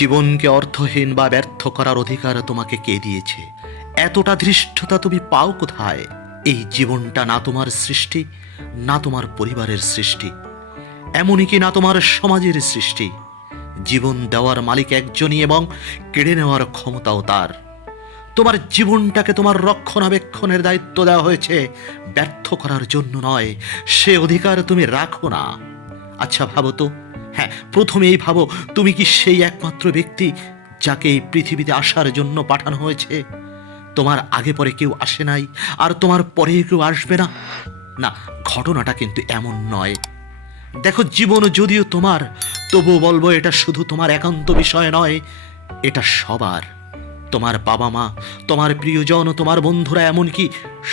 জীবনকে অর্থহীন বা ব্যর্থ করার অধিকার তোমাকে কে দিয়েছে? এতটা ধৃষ্টতা তুমি পাও কোথায়? এই জীবনটা না তোমার সৃষ্টি, না তোমার পরিবারের সৃষ্টি, এমনকি না তোমার সমাজের সৃষ্টি। জীবন দেওয়ার মালিক একজনই এবং কেড়ে নেওয়ার ক্ষমতাও তার। তোমার জীবনটাকে তোমার রক্ষণাবেক্ষণের দায়িত্ব দেওয়া হয়েছে, ব্যর্থ করার জন্য নয়। সে অধিকার তুমি রাখো না। আচ্ছা ভাবো তো, হ্যাঁ প্রথমেই ভাবো, তুমি কি সেই একমাত্র ব্যক্তি যাকে এই পৃথিবীতে আসার জন্য পাঠানো হয়েছে? তোমার আগে পরে কেউ আসে নাই, আর তোমার পরে কেউ আসবে না। না, ঘটনাটা কিন্তু এমন নয়। দেখো, জীবন যদিও তোমার, তবুও বলবো এটা শুধু তোমার একান্ত বিষয় নয়, এটা সবার। তোমার বাবা মা, তোমার প্রিয়জন, তোমার বন্ধুরা, এমনকি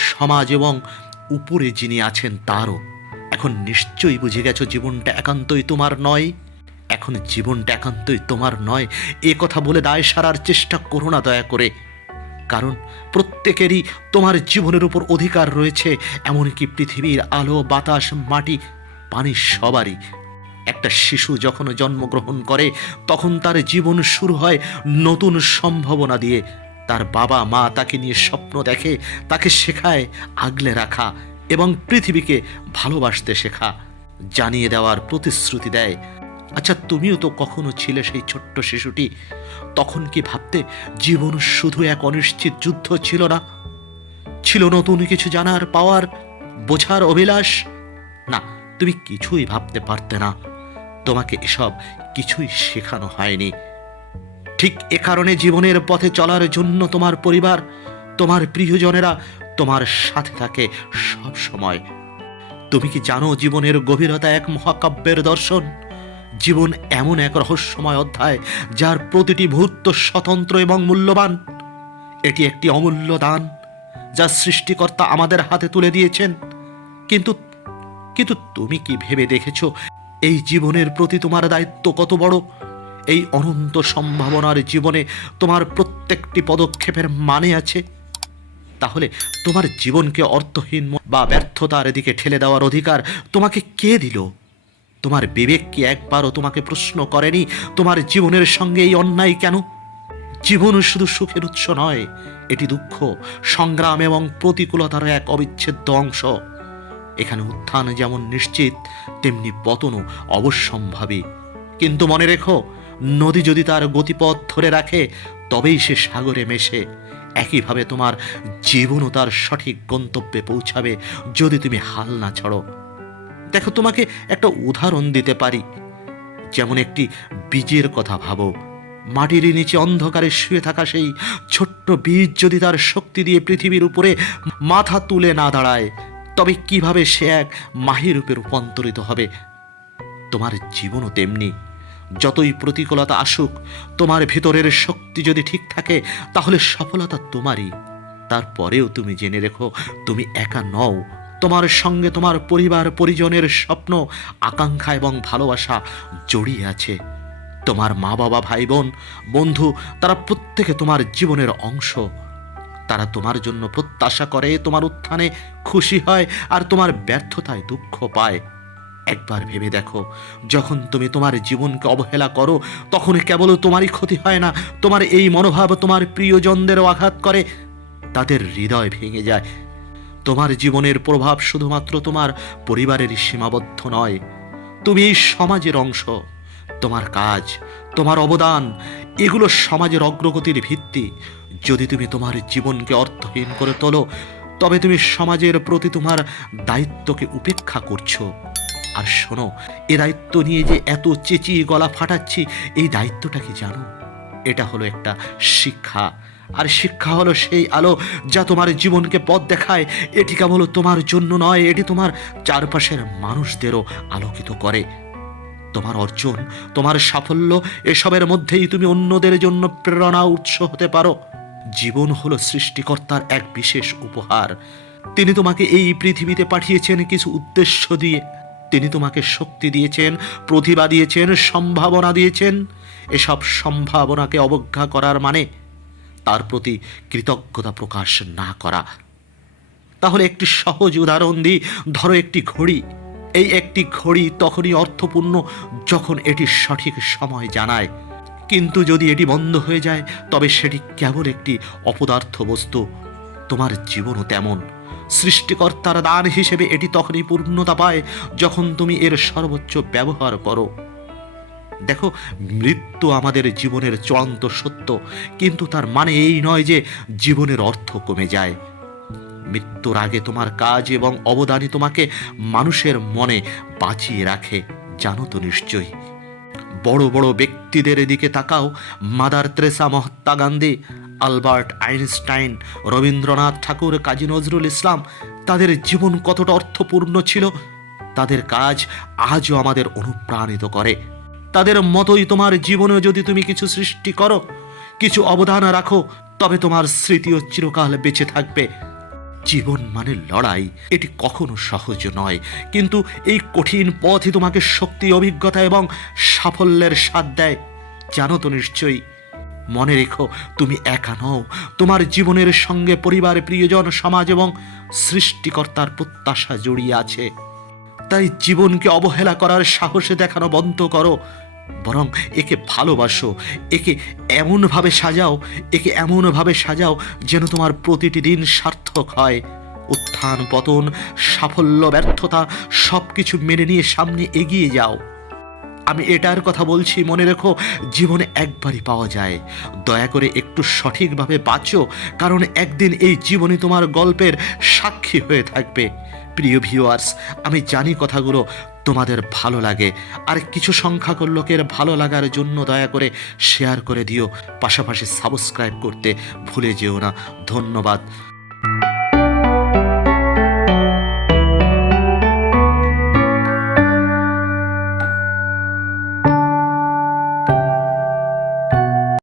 সমাজ এবং উপরে যিনি আছেন তারও। এখন নিশ্চয়ই বুঝে গেছো জীবনটা একান্তই তোমার নয়। এখন জীবনটা একান্তই তোমার নয় এ কথা বলে দায় সারার চেষ্টা করো না দয়া করে। কারণ প্রত্যেকেরই তোমার জীবনের উপর অধিকার রয়েছে, এমনকি পৃথিবীর আলো, বাতাস, মাটি, পানি সবারই। একটা শিশু যখন জন্মগ্রহণ করে তখন তার জীবন শুরু হয় নতুন সম্ভাবনা দিয়ে। তার বাবা মা তাকে নিয়ে স্বপ্ন দেখে, তাকে শেখায় আগলে রাখা এবং পৃথিবীকে ভালোবাসতে শেখা, জানিয়ে দেওয়ার প্রতিশ্রুতি দেয়। আচ্ছা, তুমিও তো কখনো ছিলে সেই ছোট্ট শিশুটি। তখন কি ভাবতে জীবন শুধু এক অনিশ্চিত যুদ্ধ ছিল না? ছিল নতুন কিছু জানার, পাওয়ার, বোঝার অভিলাষ? না, তুমি কিছুই ভাবতে পারতে না। তোমাকে এসব কিছুই শেখানো হয়নি। ঠিক এ কারণে জীবনের পথে চলার জন্য তোমার পরিবার, তোমার প্রিয়জনেরা তোমার সাথে থাকে সব সময়। তুমি কি জানো জীবনের গভীরতা এক মহাকাব্যের দর্শন? জীবন এমন এক রহস্যময় অধ্যায় যার প্রতিটি মুহূর্ত স্বতন্ত্র এবং মূল্যবান। এটি একটি অমূল্য দান যা সৃষ্টিকর্তা আমাদের হাতে তুলে দিয়েছেন। কিন্তু কিন্তু তুমি কি ভেবে দেখেছো এই জীবনের প্রতি তোমার দায়িত্ব কত বড়? এই অনন্ত সম্ভাবনার জীবনে তোমার প্রত্যেকটি পদক্ষেপের মানে আছে। তাহলে তোমার জীবনকে অর্থহীন বা ব্যর্থতার দিকে ঠেলে দেওয়ার অধিকার তোমাকে কে দিল? তোমার বিবেক কি একবারও তোমাকে প্রশ্ন করেনি তোমার জীবনের সঙ্গে এই অন্যায় কেন? জীবন শুধু সুখের উৎস নয়, এটি দুঃখ, সংগ্রাম এবং প্রতিকূলতার এক অবিচ্ছেদ্য অংশ। এখানে উত্থান যেমন নিশ্চিত, তেমনি পতনও অবশ্যম্ভাবী। কিন্তু মনে রেখো, নদী যদি তার গতিপথ ধরে রাখে তবেই সে সাগরে মেশে। একইভাবে তোমার জীবনও তার সঠিক গন্তব্যে পৌঁছাবে যদি তুমি হাল না ছাড়ো। দেখো, তোমাকে একটা উদাহরণ দিতে পারি। যেমন একটি বীজের কথা ভাবো। মাটির নিচে অন্ধকারে শুয়ে থাকা সেই ছোট্ট বীজ যদি তার শক্তি দিয়ে পৃথিবীর উপরে মাথা তুলে না দাঁড়ায়, তবে কিভাবে সে এক মাহিরূপে রূপান্তরিত হবে? তোমার জীবনও তেমনি। যতই প্রতিকূলতা আসুক, তোমার ভিতরের শক্তি যদি ঠিক থাকে তাহলে সফলতা তোমারই। তারপরেও তুমি জেনে রেখো, তুমি একা নও। তোমার সঙ্গে তোমার পরিবার, পরিজনের স্বপ্ন, আকাঙ্ক্ষা এবং ভালোবাসা জড়িয়ে আছে। তোমার মা বাবা, ভাই বোন, বন্ধু, তারা প্রত্যেকে তোমার জীবনের অংশ। তারা তোমার জন্য প্রত্যাশা করে, তোমার উত্থানে খুশি হয় আর তোমার ব্যর্থতায় দুঃখ পায়। একবার ভেবে দেখো, যখন তুমি তোমার জীবনকে অবহেলা করো তখন কেবল তোমারই ক্ষতি হয় না, তোমার এই মনোভাব তোমার প্রিয়জনদেরও আঘাত করে, তাদের হৃদয় ভেঙে যায়। তোমার জীবনের প্রভাব শুধুমাত্র তোমার পরিবারেরই সীমাবদ্ধ নয়, তুমি এই সমাজের অংশ। তোমার কাজ, তোমার অবদান, এগুলো সমাজের অগ্রগতির ভিত্তি। যদি তুমি তোমার জীবনকে অর্থহীন করে তোলো, তবে তুমি সমাজের প্রতি তোমার দায়িত্বকে উপেক্ষা করছো। আর শোনো, এ দায়িত্ব নিয়ে যে এত চেঁচিয়ে গলা ফাটাচ্ছি, এই দায়িত্বটা কি জানো? এটা হলো একটা শিক্ষা। আর শিক্ষা হলো সেই আলো যা তোমার জীবনকে পথ দেখায়। এটি কেবল তোমার জন্য নয়, এটি তোমার চারপাশের মানুষদেরও আলোকিত করে। তোমার অর্জন, তোমার সাফল্য, এসবের মধ্যেই তুমি অন্যদের জন্য প্রেরণা, উৎস হতে পারো। জীবন হলো সৃষ্টিকর্তার এক বিশেষ উপহার। তিনি তোমাকে এই পৃথিবীতে পাঠিয়েছেন কিছু উদ্দেশ্য দিয়ে। তিনি তোমাকে শক্তি দিয়েছেন, প্রতিভা দিয়েছেন, সম্ভাবনা দিয়েছেন। এসব সম্ভাবনাকে অবজ্ঞা করার মানে তার প্রতি কৃতজ্ঞতা প্রকাশ না করা। তাহলে একটি সহজ উদাহরণ দিই। ধরো একটি ঘড়ি। এই একটি ঘড়ি তখনই অর্থপূর্ণ যখন এটি সঠিক সময় জানায়। কিন্তু যদি এটি বন্ধ হয়ে যায় তবে সেটি কেবল একটি অপদার্থ বস্তু। তোমার জীবনও তেমন। সৃষ্টিকর্তার দান হিসেবে এটি তখনই পূর্ণতা পায় যখন তুমি এর সর্বোচ্চ ব্যবহার করো। দেখো, মৃত্যু আমাদের জীবনের চূড়ান্ত সত্য, কিন্তু তার মানে এই নয় যে জীবনের অর্থ কমে যায়। মৃত্যুর আগে তোমার কাজ এবং অবদানই তোমাকে মানুষের মনে বাঁচিয়ে রাখে, জানো তো নিশ্চয়ই। বড় বড় ব্যক্তিদের দিকে তাকাও, mother Teresa, Mahatma Gandhi, Albert Einstein, Rabindranath Tagore, Kazi Nazrul Islam. তাদের জীবন কতটা অর্থপূর্ণ ছিল। তাদের কাজ আজও আমাদের অনুপ্রাণিত করে। তাদের মতোই তোমার জীবনেও যদি তুমি কিছু সৃষ্টি করো, কিছু অবদান রাখো, তবে তোমার স্মৃতিও চিরকাল বেঁচে থাকবে। জীবন মানে লড়াই, এটি কখনো সহজ নয়, কিন্তু এই কঠিন পথই তোমাকে শক্তি, অভিজ্ঞতা এবং সাফল্যের স্বাদ দেয়, জানো তো নিশ্চয়ই। মনে রেখো, তুমি একা নও। তোমার জীবনের সঙ্গে পরিবার, প্রিয়জন, সমাজ এবং সৃষ্টিকর্তার প্রত্যাশা জড়িয়ে আছে। তাই জীবনকে অবহেলা করার সাহসে দেখানো বন্ধ করো, বরং একে ভালোবাসো। একে এমনভাবে সাজাও যেন তোমার প্রতিটি দিন সার্থক হয়। উত্থান, পতন, সাফল্য, ব্যর্থতা সব কিছু মেনে নিয়ে সামনে এগিয়ে যাও। আমি এটার কথা বলছি, মনে রেখো, জীবনে একবারই পাওয়া যায়। দয়া করে একটু সঠিকভাবে বাঁচো, কারণ একদিন এই জীবনই তোমার গল্পের সাক্ষী হয়ে থাকবে। প্রিয় ভিউয়ার্স, আমি জানি কথাগুলো তোমাদের ভালো লাগে, আর কিছু সংখ্যক লোকের ভালো লাগার জন্য দয়া করে শেয়ার করে দিও। পাশাপাশি সাবস্ক্রাইব করতে ভুলে যেও না। ধন্যবাদ।